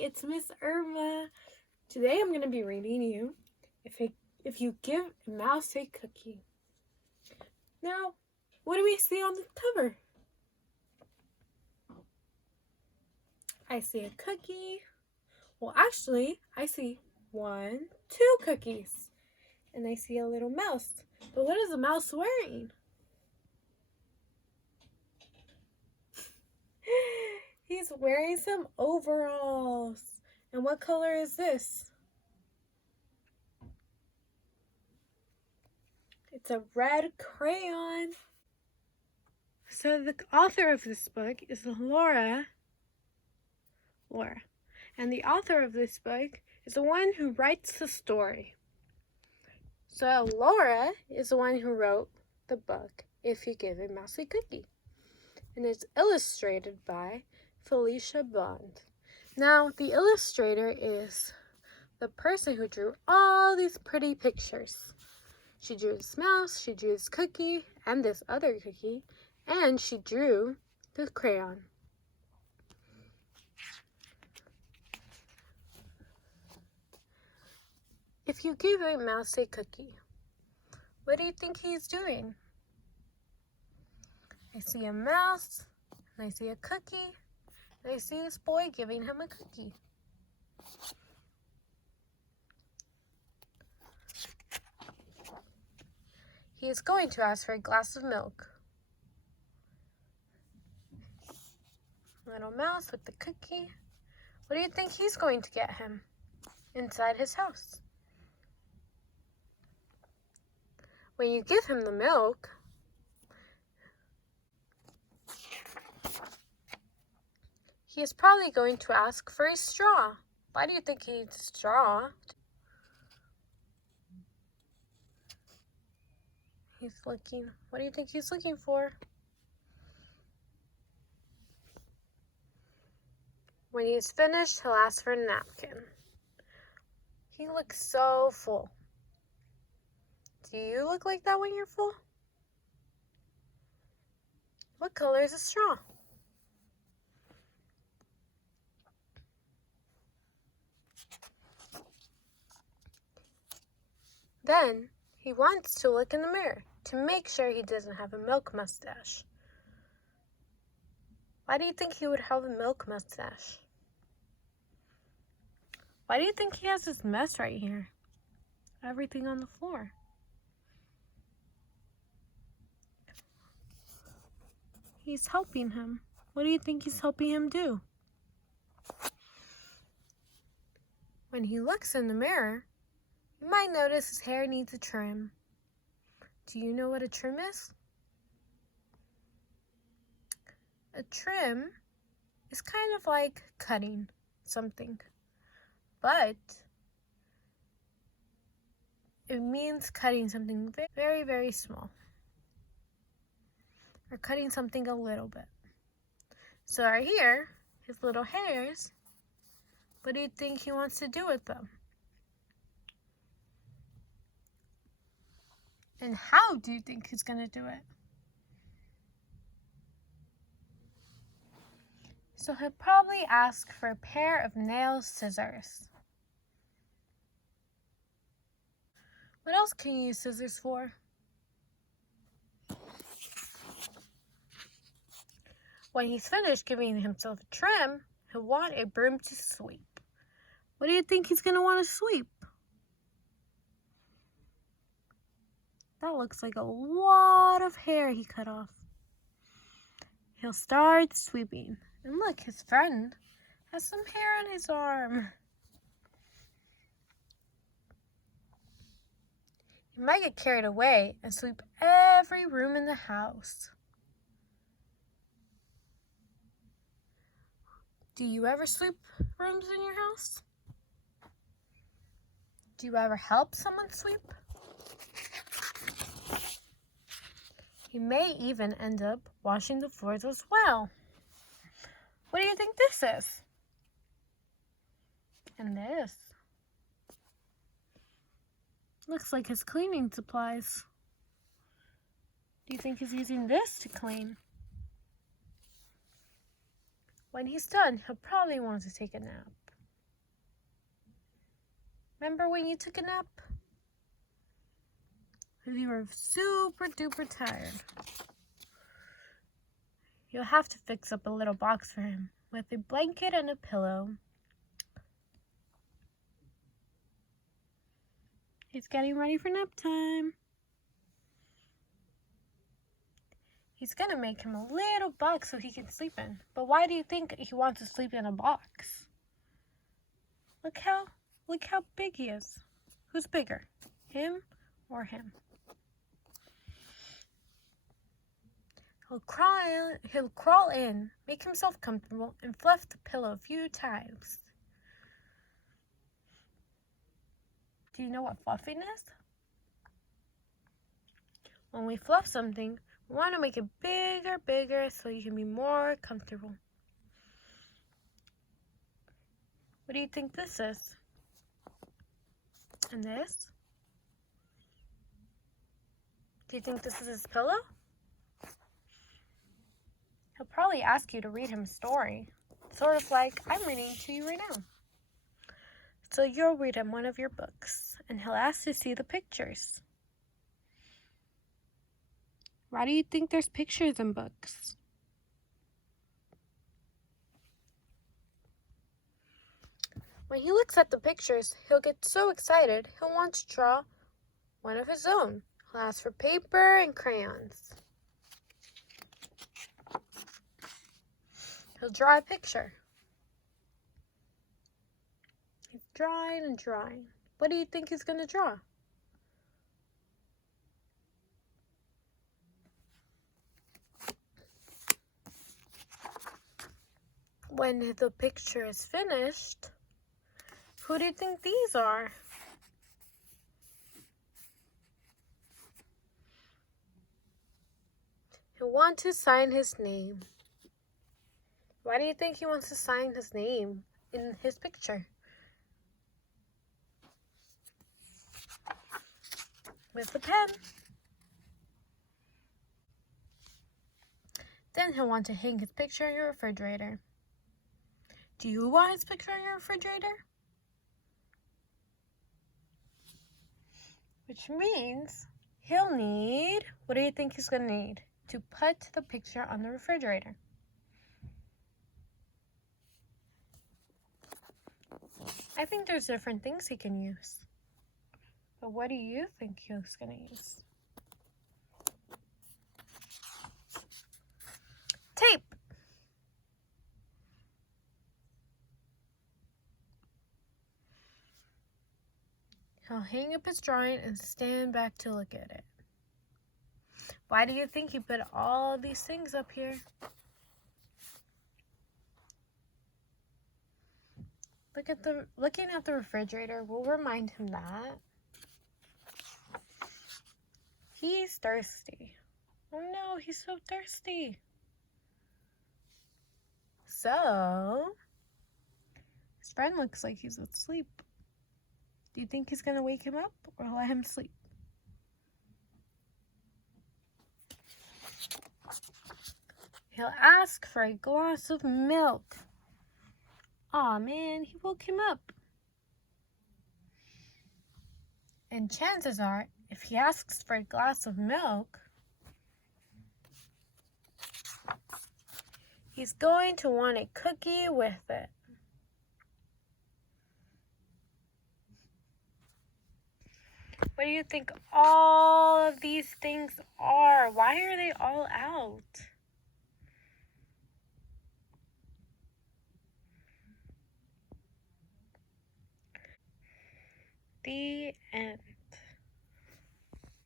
it's Miss Irma. Today I'm going to be reading you If You Give a Mouse a Cookie. Now, what do we see on the cover? I see a cookie. Well, actually, I see 2 cookies. And I see a little mouse. But what is the mouse wearing? He's wearing some overalls. And what color is this? It's a red crayon. So the author of this book is Laura. And the author of this book is the one who writes the story. So Laura is the one who wrote the book, If You Give a Mouse a Cookie. And it's illustrated by Felicia Bond. Now, the illustrator is the person who drew all these pretty pictures. She drew this mouse, she drew this cookie, and this other cookie, and she drew the crayon. If you give a mouse a cookie, what do you think he's doing? I see a mouse, and I see a cookie, and I see this boy giving him a cookie. He is going to ask for a glass of milk. Little mouse with the cookie. What do you think he's going to get him inside his house? When you give him the milk, he is probably going to ask for a straw. Why do you think he needs a straw? He's looking. What do you think he's looking for? When he's finished, he'll ask for a napkin. He looks so full. Do you look like that when you're full? What color is a straw? Then he wants to look in the mirror to make sure he doesn't have a milk mustache. Why do you think he would have a milk mustache? Why do you think he has this mess right here? Everything on the floor. He's helping him. What do you think he's helping him do? When he looks in the mirror, you might notice his hair needs a trim. Do you know what a trim is? A trim is kind of like cutting something, but it means cutting something very, very small, or cutting something a little bit. So right here, his little hairs, what do you think he wants to do with them? And how do you think he's going to do it? So he'll probably ask for a pair of nail scissors. What else can you use scissors for? When he's finished giving himself a trim, he'll want a broom to sweep. What do you think he's going to want to sweep? That looks like a lot of hair he cut off. He'll start sweeping. And look, his friend has some hair on his arm. He might get carried away and sweep every room in the house. Do you ever sweep rooms in your house? Do you ever help someone sweep? You may even end up washing the floors as well. What do you think this is? And this looks like his cleaning supplies. Do you think he's using this to clean? When he's done, he'll probably want to take a nap. Remember when you took a nap? Because you were super duper tired. You'll have to fix up a little box for him with a blanket and a pillow. He's getting ready for nap time. He's gonna make him a little box so he can sleep in. But why do you think he wants to sleep in a box? Look how big he is. Who's bigger, him or him? He'll crawl in, make himself comfortable, and fluff the pillow a few times. Do you know what fluffing is? When we fluff something, we want to make it bigger, so you can be more comfortable. What do you think this is? And this? Do you think this is his pillow? He'll probably ask you to read him a story, sort of like I'm reading to you right now. So you'll read him one of your books, and he'll ask to see the pictures. Why do you think there's pictures in books? When he looks at the pictures, he'll get so excited, he'll want to draw one of his own. He'll ask for paper and crayons. He'll draw a picture. He's drawing and drawing. What do you think he's going to draw? When the picture is finished, who do you think these are? He'll want to sign his name. Why do you think he wants to sign his name in his picture? With a pen. Then he'll want to hang his picture in your refrigerator. Do you want his picture in your refrigerator? Which means he'll need, what do you think he's going to need to put the picture on the refrigerator? I think there's different things he can use. But what do you think he's going to use? Tape. He'll hang up his drawing and stand back to look at it. Why do you think he put all these things up here? Looking at the refrigerator will remind him that he's thirsty. Oh no, he's so thirsty. So, his friend looks like he's asleep. Do you think he's going to wake him up or let him sleep? He'll ask for a glass of milk. Aw, man, he woke him up. And chances are, if he asks for a glass of milk, he's going to want a cookie with it. What do you think all of these things are? Why are they all out? The end.